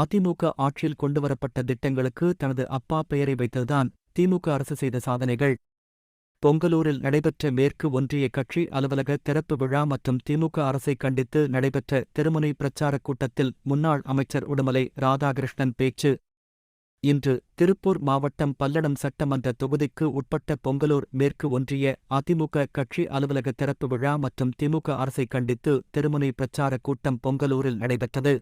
அதிமுக ஆட்சியில் கொண்டுவரப்பட்ட திட்டங்களுக்கு தனது அப்பா பெயரை வைத்ததுதான் திமுக அரசு செய்த சாதனைகள். பொங்கலூரில் நடைபெற்ற மேற்கு ஒன்றிய கட்சி அலுவலக திறப்பு விழா மற்றும் திமுக அரசை கண்டித்து நடைபெற்ற திருமுனை பிரச்சாரக் கூட்டத்தில் முன்னாள் அமைச்சர் உடுமலை ராதாகிருஷ்ணன் பேச்சு. இன்று திருப்பூர் மாவட்டம் பல்லடம் சட்டமன்ற தொகுதிக்கு உட்பட்ட பொங்கலூர் மேற்கு ஒன்றிய அதிமுக கட்சி அலுவலக திறப்பு விழா மற்றும் திமுக அரசை கண்டித்து திருமுனை பிரச்சாரக் கூட்டம் பொங்கலூரில் நடைபெற்றது.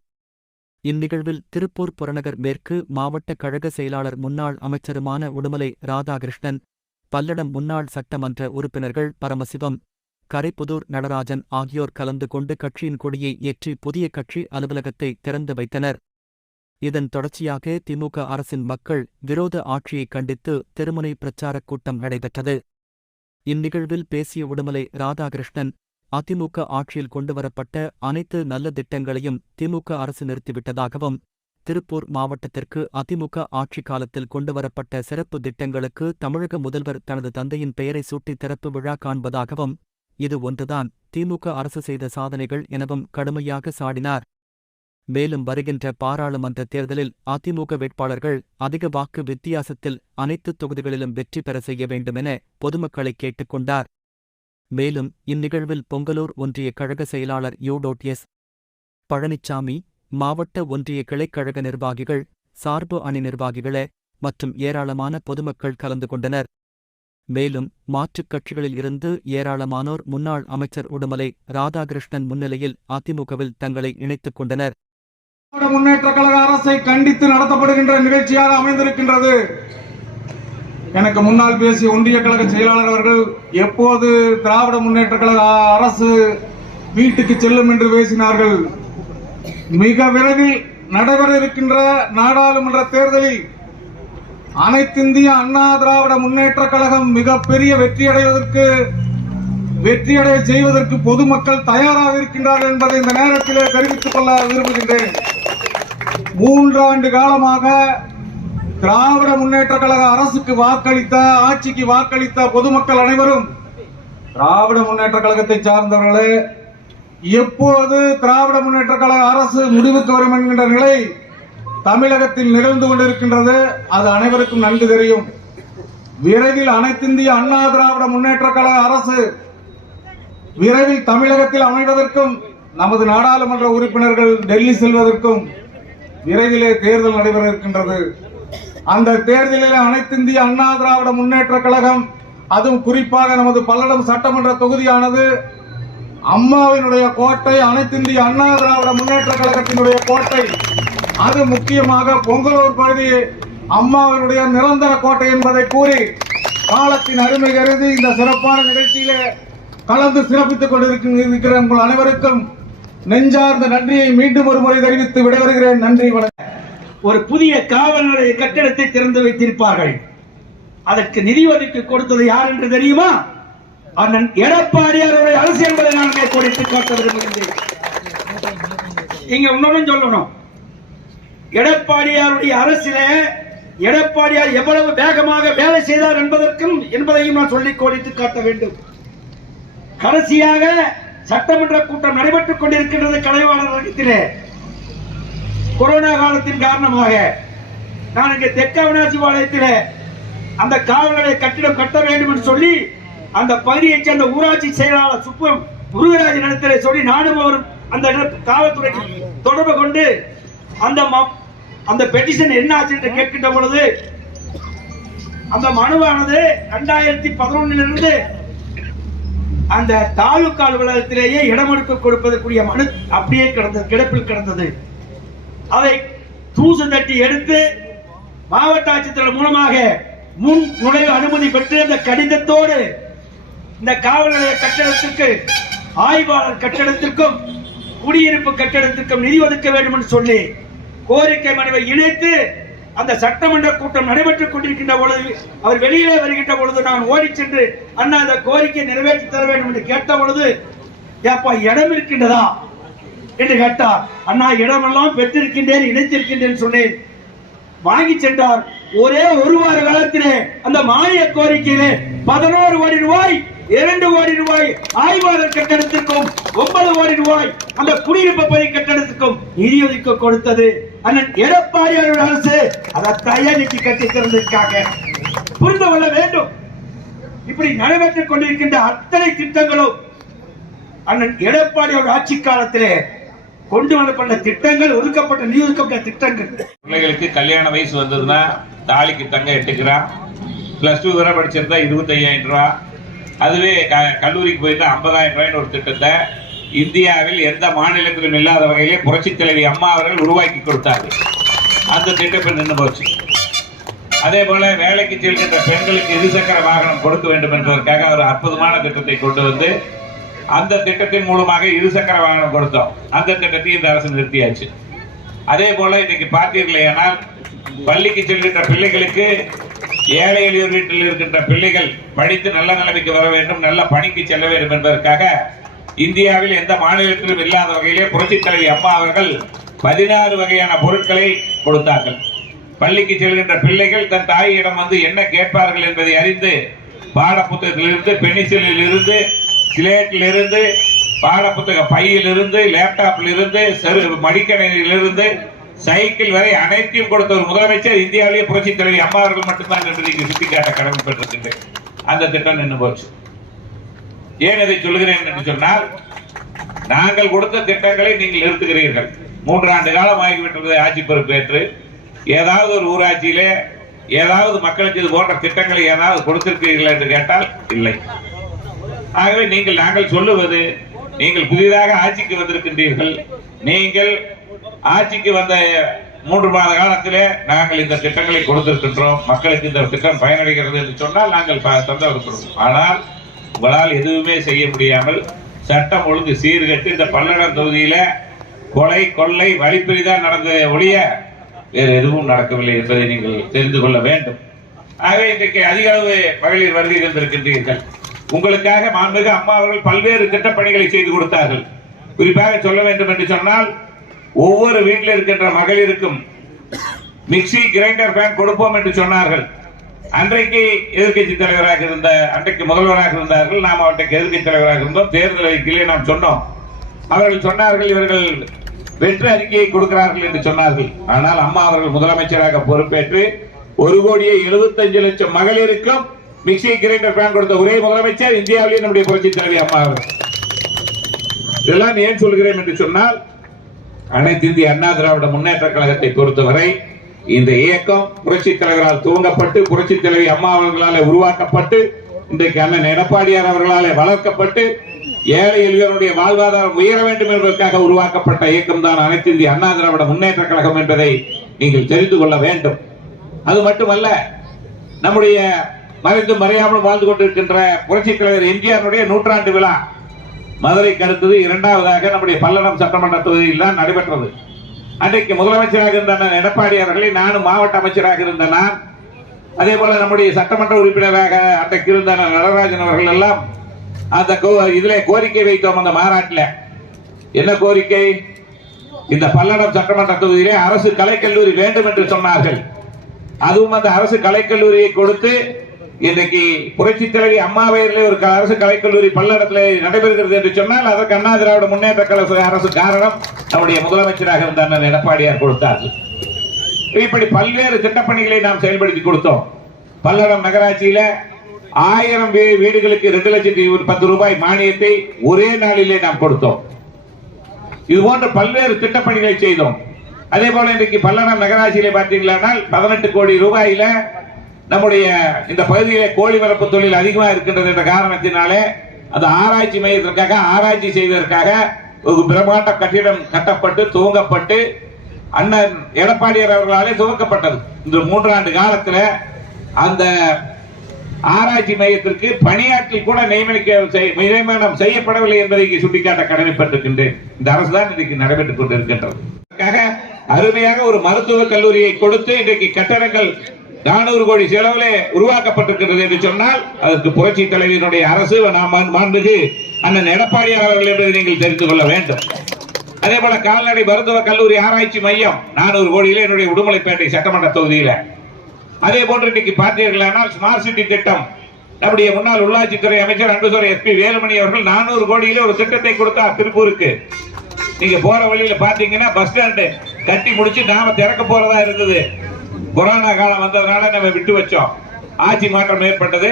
இந்நிகழ்வில் திருப்பூர் புறநகர் மேற்கு மாவட்ட கழக செயலாளர் முன்னாள் அமைச்சருமான உடுமலை ராதாகிருஷ்ணன் பல்லடம் முன்னாள் சட்டமன்ற உறுப்பினர்கள் பரமசிவம் கரைப்புதூர் நடராஜன் ஆகியோர் கலந்து கொண்டு கட்சியின் கொடியை ஏற்றி புதிய கட்சி அலுவலகத்தை திறந்து வைத்தனர். இதன் தொடர்ச்சியாக திமுக அரசின் மக்கள் விரோத ஆட்சியைக் கண்டித்து திருமுனை பிரச்சாரக் கூட்டம் நடைபெற்றது. இந்நிகழ்வில் பேசிய உடுமலை ராதாகிருஷ்ணன் அதிமுக ஆட்சியில் கொண்டுவரப்பட்ட அனைத்து நல்ல திட்டங்களையும் திமுக அரசு நிறுத்திவிட்டதாகவும் திருப்பூர் மாவட்டத்திற்கு அதிமுக ஆட்சி காலத்தில் கொண்டுவரப்பட்ட சிறப்பு திட்டங்களுக்கு தமிழக முதல்வர் தனது தந்தையின் பெயரை சூட்டி திறப்பு விழா காண்பதாகவும் இது ஒன்றுதான் திமுக அரசு செய்த சாதனைகள் எனவும் கடுமையாக சாடினார். மேலும் வருகின்ற பாராளுமன்ற தேர்தலில் அதிமுக வேட்பாளர்கள் அதிக வாக்கு வித்தியாசத்தில் அனைத்து தொகுதிகளிலும் வெற்றி பெற செய்ய வேண்டுமென பொதுமக்களை கேட்டுக் கொண்டார். மேலும் இந்நிகழ்வில் பொங்கலூர் ஒன்றிய கழக செயலாளர் யூடோட் எஸ். பழனிச்சாமி மாவட்ட ஒன்றிய கிளைக்கழக நிர்வாகிகள் சார்பு அணி நிர்வாகிகளே மற்றும் ஏராளமான பொதுமக்கள் கலந்து கொண்டனர். மேலும் மாற்றுக் கட்சிகளில் இருந்து ஏராளமானோர் முன்னாள் அமைச்சர் உடுமலை ராதாகிருஷ்ணன் முன்னிலையில் அதிமுகவில் தங்களை இணைத்துக் கொண்டனர். முன்னேற்ற கழக அரசை கண்டித்து நடத்தப்படுகின்ற நிகழ்ச்சியாக அமைந்திருக்கின்றது. எனக்கு முன்னால் பேசிய ஒன்றிய கழக செயலாளர் அவர்கள் எப்போது திராவிட முன்னேற்ற கழக அரசு வீட்டுக்கு செல்லும் என்று பேசினார்கள் மிக விரைவில் நடைபெற இருக்கின்ற நாடாளுமன்ற தேர்தலில் அனைத்திந்திய அண்ணா திராவிட முன்னேற்ற கழகம் மிகப்பெரிய வெற்றியடைவதற்கு வெற்றியடைய செய்வதற்கு பொதுமக்கள் தயாராக இருக்கின்றார்கள் என்பதை இந்த நேரத்திலே தெரிவித்துக் கொள்ள விரும்புகின்றேன். மூன்றாண்டு காலமாக திராவிட முன்னேற்ற கழக அரசுக்கு வாக்களித்த ஆட்சிக்கு வாக்களித்த பொதுமக்கள் அனைவரும் திராவிட முன்னேற்ற கழகத்தை சார்ந்தவர்களே எப்போது திராவிட முன்னேற்ற கழக அரசு முடிவுக்கு வரும் என்கின்ற நிலை தமிழகத்தில் நிகழ்ந்து கொண்டிருக்கின்றது அது அனைவருக்கும் நன்கு தெரியும். விரைவில் அனைத்திந்திய அண்ணா திராவிட முன்னேற்ற கழக அரசு விரைவில் தமிழகத்தில் அமைவதற்கும் நமது நாடாளுமன்ற உறுப்பினர்கள் டெல்லி செல்வதற்கும் விரைவிலே தேர்தல் நடைபெற இருக்கின்றது. அந்த தேர்தலில் அனைத்திந்திய அண்ணா திராவிட முன்னேற்ற கழகம் அதுவும் குறிப்பாக நமது பல்லடம் சட்டமன்ற தொகுதியானது அம்மாவினுடைய கோட்டை அனைத்திந்திய அண்ணா திராவிட முன்னேற்ற கழகத்தினுடைய கோட்டை அது முக்கியமாக பொங்கலூர் பகுதி அம்மாவினுடைய நிரந்தர கோட்டை என்பதை கூறி காலத்தின் அருமை கருதி இந்த சிறப்பான நிகழ்ச்சியிலே கலந்து சிறப்பித்துக் கொண்டிருக்கிற உங்கள் அனைவருக்கும் நெஞ்சார்ந்த நன்றியை மீண்டும் ஒரு முறை தெரிவித்து விடைபெறுகிறேன். நன்றி வணக்கம். ஒரு புதிய காவல் நிலைய கட்டிடத்தை திறந்து வைத்திருப்பார்கள். அதற்கு நிதி ஒதுக்கி கொடுத்தது யார் என்று தெரியுமா? அண்ணன் எடப்பாடியாருடைய அரசு என்பதை நான் இங்கே காட்ட விரும்புகின்றேன் இங்க இன்னொன்னு சொல்லணும். எடப்பாடியாருடைய அரசில எடப்பாடியார் எவ்வளவு வேகமாக வேலை செய்தார் என்பதற்கும் என்பதையும் நான் சொல்லிக் கோடிட்டு காட்ட வேண்டும். கடைசியாக சட்டமன்ற கூட்டம் நடைபெற்றுக் கொண்டிருக்கின்றது கலைவாணர் அரங்கத்திலே. கொரோனா காலத்தின் காரணமாக நான் இங்கே தெற்க அவினாசி அந்த காவல்நிலைய கட்டிடம் கட்ட வேண்டும் என்று சொல்லி அந்த பகுதியை சேர்ந்த ஊராட்சி செயலாளர் சுப்பம் முருகராஜ் இடத்திலே சொல்லி நானும் அவரும் அந்த இட- காவல்துறைக்கு தொடர்பு கொண்டு அந்த ம- அந்த பெட்டிஷன் என்ன ஆச்சு என்று கேட்கின்ற பொழுது அந்த மனுவானது இரண்டாயிரத்தி பதினொன்னிலிருந்து அந்த தாலுகா அலுவலகத்திலேயே இடமொடுக்க கொடுப்பதற்குரிய மனு அப்படியே கிடந்தது கிடப்பில் கிடந்தது. அதை தூசு தட்டி எடுத்து மாவட்ட ஆட்சித்தலைவர் மூலமாக முன் நுழைவு அனுமதி பெற்று அந்த கடிதத்தோடு இந்த காவல் நிலைய கட்டடத்திற்கு ஆய்வாளர் கட்டடத்திற்கும் குடியிருப்பு கட்டடத்திற்கும் நிதி ஒதுக்க வேண்டும் என்று சொல்லி கோரிக்கை மனுவை இணைத்து அந்த சட்டமன்ற கூட்டம் நடைபெற்றுக் கொண்டிருக்கின்ற பொழுது அவர் வெளியிலே வருகின்ற பொழுது நான் ஓடிச் சென்று அண்ணா அந்த கோரிக்கை நிறைவேற்றி தர வேண்டும் என்று கேட்ட பொழுது ஏப்பா இடம் இருக்கின்றதா? என்று கேட்டார். அண்ணா இடமெல்லாம் பெற்றிருக்கின்றேன் இணைத்திருக்கின்றேன் சொன்னேன். வாங்கி சென்றார். ஒரே ஒரு வார காலத்திலே அந்த மானிய கோரிக்கையிலே பதினோரு கோடி ரூபாய் இரண்டு கோடி ரூபாய் ஆய்வாளர் கட்டணத்திற்கும் ஒன்பது கோடி ரூபாய் அந்த குடியிருப்பு பணி கட்டணத்திற்கும் நிதி ஒதுக்க கொடுத்தது. அண்ணன் எடப்பாடியாரோட அரசு அதை தயாரித்து கட்டி திறந்திருக்காங்க. புரிந்து கொள்ள வேண்டும். இப்படி நடைபெற்றுக் கொண்டிருக்கின்ற அத்தனை திட்டங்களும் அண்ணன் எடப்பாடியோட ஆட்சி காலத்திலே கொண்டு வரப்பட்ட திட்டங்கள் ஒதுக்கப்பட்ட நிதி ஒதுக்கப்பட்ட திட்டங்கள். பிள்ளைகளுக்கு கல்யாண வயசு வந்ததுன்னா தாலிக்கு தங்க எட்டு கிராம் பிளஸ் டூ வரை படிச்சிருந்தா இருபத்தையாயிரம் ரூபா. அதுவே க- கல்லூரிக்கு போயிருந்தா ஐம்பதாயிரம் ரூபாய்னு ஒரு திட்டத்தை இந்தியாவில் எந்த மாநிலத்திலும் இல்லாத வகையிலே புரட்சித் தலைவி அம்மா அவர்கள் உருவாக்கி கொடுத்தாரு அந்த திட்டம் நின்று போச்சு. அதே போல வேலைக்கு செல்கின்ற பெண்களுக்கு இருசக்கர வாகனம் கொடுக்க வேண்டும் என்பதற்காக ஒரு அற்புதமான திட்டத்தை கொண்டு வந்து அந்த திட்டத்தின் மூலமாக இருசக்கர வாகனம் கொடுத்தோம். அந்த திட்டத்தையும் இந்த அரசு நிறுத்தியாச்சு. அதே போல இன்னைக்கு பார்த்தீர்களேயானால் பள்ளிக்கு செல்கின்ற பிள்ளைகளுக்கு ஏழை எளியோர் வீட்டில் இருக்கின்ற பிள்ளைகள் படித்து நல்ல நிலைமைக்கு வர வேண்டும் நல்ல பணிக்கு செல்ல வேண்டும் என்பதற்காக இந்தியாவில் எந்த மாநிலத்திலும் இல்லாத வகையிலே புரட்சி தலைவி அம்மா அவர்கள் பதினாறு வகையான பொருட்களை கொடுத்தார்கள். பள்ளிக்கு செல்கின்ற பிள்ளைகள் தன் தாயிடம் வந்து என்ன கேட்பார்கள் என்பதை அறிந்து பாடப்புத்தகத்திலிருந்து பெனிசிலில் இருந்து சிலேட்டில் இருந்து பாடப்புத்தக பையிலிருந்து இருந்து இருந்து செரு மடிக்கணினியில் சைக்கிள் வரை அனைத்தையும் கொடுத்த ஒரு முதலமைச்சர் இந்தியாவிலேயே புரட்சி தலைவி அம்மா அவர்கள் மட்டும்தான் என்று நீங்க சுட்டிக்காட்ட கடமைப்பட்டிருக்கின்றேன் அந்த திட்டம் நின்று போச்சு. ஏன் இதை சொல்கிறேன் என்று சொன்னால் நாங்கள் கொடுத்த திட்டங்களை நீங்கள் நிறுத்துகிறீர்கள். மூன்றாண்டு காலம் ஆகிவிட்டது ஆட்சி பொறுப்பேற்று ஏதாவது ஒரு ஊராட்சியிலே ஏதாவது மக்களுக்கு இது போன்ற திட்டங்களை ஏதாவது கொடுத்திருக்கிறீர்கள் என்று கேட்டால் இல்லை. ஆகவே நீங்கள் நாங்கள் சொல்லுவது நீங்கள் புதிதாக ஆட்சிக்கு வந்திருக்கின்றீர்கள். நீங்கள் ஆட்சிக்கு வந்த மூன்று மாத காலத்திலே நாங்கள் இந்த திட்டங்களை கொடுத்திருக்கின்றோம். மக்களுக்கு இந்த திட்டம் பயனடைகிறது என்று சொன்னால் நாங்கள் ப- ஆனால் உங்களால் எதுவுமே செய்ய முடியாமல் சட்டம் ஒழுங்கு சீர்கட்டு இந்த பல்லடம் தொகுதியில கொலை கொள்ளை வழிப்பறி தான் நடந்த ஒழிய வேறு எதுவும் நடக்கவில்லை என்பதை நீங்கள் தெரிந்து கொள்ள வேண்டும். ஆகவே இன்றைக்கு அதிக அளவு மகளிர் வருகை தந்திருக்கின்றீர்கள் உங்களுக்காக மாண்புமிகு அம்மா அவர்கள் பல்வேறு திட்டப்பணிகளை செய்து கொடுத்தார்கள். குறிப்பாக சொல்ல வேண்டும் என்று சொன்னால் ஒவ்வொரு வீட்டில் இருக்கின்ற மகளிருக்கும் மிக்ஸி கிரைண்டர் பேன் கொடுப்போம் என்று சொன்னார்கள். அன்றைக்கு எதிர்கட்சி தலைவராக இருந்த அன்றைக்கு முதல்வராக இருந்தார்கள். நாம் அன்றைக்கு எதிர்கட்சி தலைவராக இருந்தோம். தேர்தல் அறிக்கையிலே நாம் சொன்னோம். அவர்கள் சொன்னார்கள் இவர்கள் வெற்று அறிக்கையை கொடுக்கிறார்கள் என்று சொன்னார்கள். ஆனால் அம்மா அவர்கள் முதலமைச்சராக பொறுப்பேற்று ஒரு கோடியே எழுபத்தஞ்சு லட்சம் மகளிருக்கும் மிக்சி கிரைண்டர் பேன் கொடுத்த ஒரே முதலமைச்சர் இந்தியாவிலேயே நம்முடைய புரட்சி தலைவி அம்மா இதெல்லாம் ஏன் சொல்கிறேன் என்று சொன்னால் அனைத்து இந்திய அண்ணா திராவிட முன்னேற்ற கழகத்தை பொறுத்தவரை இந்த இயக்கம் புரட்சி தலைவரால் துவங்கப்பட்டு புரட்சி தலைவி அம்மா அவர்களால் உருவாக்கப்பட்டு இன்றைக்கு அண்ணன் எடப்பாடியார் அவர்களால் வளர்க்கப்பட்டு ஏழை எளியோருடைய வாழ்வாதாரம் உயர வேண்டும் என்பதற்காக உருவாக்கப்பட்ட இயக்கம் தான் அனைத்து இந்திய அண்ணா திராவிட முன்னேற்ற கழகம் என்பதை நீங்கள் தெரிந்து கொள்ள வேண்டும். அது மட்டுமல்ல நம்முடைய மறைந்து மறையாமல் வாழ்ந்து கொண்டிருக்கின்ற புரட்சித் தலைவர் எம்ஜிஆருடைய நூற்றாண்டு விழா. மதுரை கருத்தது இரண்டாவதாக நம்முடைய பல்லடம் சட்டமன்ற தொகுதியில் தான் நடைபெற்றது. அன்றைக்கு முதலமைச்சராக இருந்த எடப்பாடி அவர்களை நானும் மாவட்ட அமைச்சராக இருந்த நான் அதே போல நம்முடைய சட்டமன்ற உறுப்பினராக அன்றைக்கு இருந்த நடராஜன் அவர்கள் எல்லாம் அந்த கோ- இதிலே கோரிக்கை வைத்தோம் அந்த மாநாட்டில். என்ன கோரிக்கை? இந்த பல்லடம் சட்டமன்ற தொகுதியிலே அரசு கலைக்கல்லூரி வேண்டும் என்று சொன்னார்கள். அதுவும் அந்த அரசு கலைக்கல்லூரியை கொடுத்து இன்றைக்கு புரட்சி தலைவி அம்மா ஒரு அரசு கலைக்கல்லூரி பல்லடத்தில் நடைபெறுகிறது என்று சொன்னால் அதற்கு அண்ணா திராவிட முன்னேற்ற கழக அரசு காரணம் நம்முடைய முதலமைச்சராக இருந்த அண்ணன் எடப்பாடியார் கொடுத்தார்கள். இப்படி பல்வேறு திட்டப்பணிகளை நாம் செயல்படுத்தி கொடுத்தோம். பல்லடம் நகராட்சியில ஆயிரம் வீடுகளுக்கு ரெண்டு லட்சத்தி பத்து ரூபாய் மானியத்தை ஒரே நாளிலே நாம் கொடுத்தோம். இது போன்ற பல்வேறு திட்டப்பணிகளை செய்தோம். அதே போல இன்றைக்கு பல்லடம் நகராட்சியில பார்த்தீங்களானால் பதினெட்டு கோடி ரூபாயில நம்முடைய இந்த பகுதியிலே கோழி வளர்ப்பு தொழில் அதிகமா இருக்கின்றது என்ற காரணத்தினாலே அந்த ஆராய்ச்சி மையத்திற்காக ஆராய்ச்சி செய்வதற்காக ஒரு பிரம்மாண்ட கட்டிடம் கட்டப்பட்டு துவங்கப்பட்டு அண்ணன் எடப்பாடியார் அவர்களாலே துவக்கப்பட்டது. இந்த மூன்றாண்டு காலத்தில் அந்த ஆராய்ச்சி மையத்திற்கு பணியாற்றில் கூட நியமனிக்க செய்- நியமனம் செய்யப்படவில்லை என்பதை இங்கே சுட்டிக்காட்ட கடமைப்பட்டிருக்கின்றேன். இந்த அரசு தான் இன்றைக்கு நடைபெற்றுக் கொண்டிருக்கின்றது. அதற்காக அருமையாக ஒரு மருத்துவக் கல்லூரியை கொடுத்து இன்றைக்கு கட்டடங்கள் நானூறு கோடி செலவிலே உருவாக்கப்பட்டிருக்கிறது என்று சொன்னால் அதற்கு புரட்சி தலைவரினுடைய அரசு நாம் மாண்புக்கு அண்ணன் எடப்பாடியார் அவர்கள் என்பதை நீங்கள் தெரிந்து கொள்ள வேண்டும். அதே போல கால்நடை மருத்துவ கல்லூரி ஆராய்ச்சி மையம் நானூறு கோடியில என்னுடைய உடுமலைப்பேட்டை சட்டமன்ற தொகுதியில. அதே போன்று இன்னைக்கு பார்த்தீர்களானால் ஸ்மார்ட் சிட்டி திட்டம். நம்முடைய முன்னாள் உள்ளாட்சித்துறை அமைச்சர் அன்புசுரை எஸ் பி வேலுமணி அவர்கள் நானூறு கோடியில ஒரு திட்டத்தை கொடுத்தார் திருப்பூருக்கு. நீங்க போற வழியில பாத்தீங்கன்னா பஸ் ஸ்டாண்டு கட்டி முடிச்சு நாம திறக்க போறதா இருந்தது. கொரோனா காலம் வந்ததுனால நம்ம விட்டு வச்சோம். ஆட்சி மாற்றம் ஏற்பட்டது.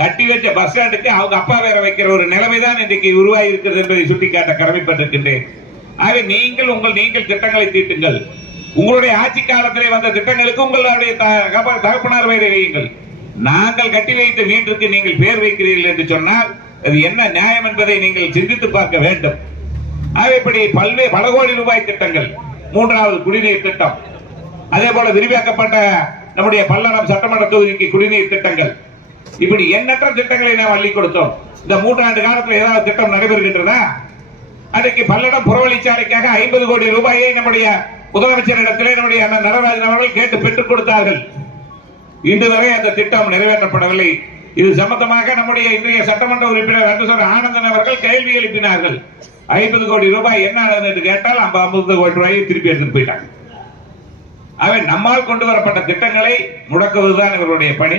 கட்டி வச்ச பஸ் ஸ்டாண்டுக்கு அவங்க அப்பா வேற வைக்கிற ஒரு நிலைமைதான் இன்றைக்கு உருவாகி இருக்கிறது என்பதை சுட்டிக்காட்ட கடமைப்பட்டிருக்கின்றேன். ஆகவே நீங்கள் உங்கள் நீங்கள் திட்டங்களை தீட்டுங்கள். உங்களுடைய ஆட்சி காலத்திலே வந்த திட்டங்களுக்கு உங்களுடைய தகப்பனார் பெயரை வையுங்கள். நாங்கள் கட்டி வைத்த வீட்டிற்கு நீங்கள் பெயர் வைக்கிறீர்கள் என்று சொன்னால் அது என்ன நியாயம் என்பதை நீங்கள் சிந்தித்து பார்க்க வேண்டும். ஆகவே இப்படி பல்வேறு பல கோடி ரூபாய் திட்டங்கள். மூன்றாவது குடிநீர் திட்டம். அதே போல விரிவாக்கப்பட்ட நம்முடைய பல்லடம் சட்டமன்ற தொகுதிக்கு குடிநீர் திட்டங்கள். இப்படி எண்ணற்ற திட்டங்களை நாம் அள்ளி கொடுத்தோம். இந்த மூன்றாண்டு காலத்தில் ஏதாவது திட்டம் நடைபெறுகின்றதா? அன்றைக்கு பல்லடம் புறவழிச்சாலைக்காக ஐம்பது கோடி ரூபாயை நம்முடைய முதலமைச்சரிடத்திலே நம்முடைய அண்ணன் நடராஜன் அவர்கள் கேட்டு பெற்றுக் கொடுத்தார்கள். இன்று வரை அந்த திட்டம் நிறைவேற்றப்படவில்லை. இது சம்பந்தமாக நம்முடைய இன்றைய சட்டமன்ற உறுப்பினர் வெங்கசோர ஆனந்தன் அவர்கள் கேள்வி எழுப்பினார்கள். ஐம்பது கோடி ரூபாய் என்ன என்று கேட்டால் ஐம்பது கோடி ரூபாயை திருப்பி எடுத்துட்டு போயிட்டாங்க. அவை நம்மால் கொண்டு வரப்பட்ட திட்டங்களை முடக்குவதுதான் இவர்களுடைய பணி.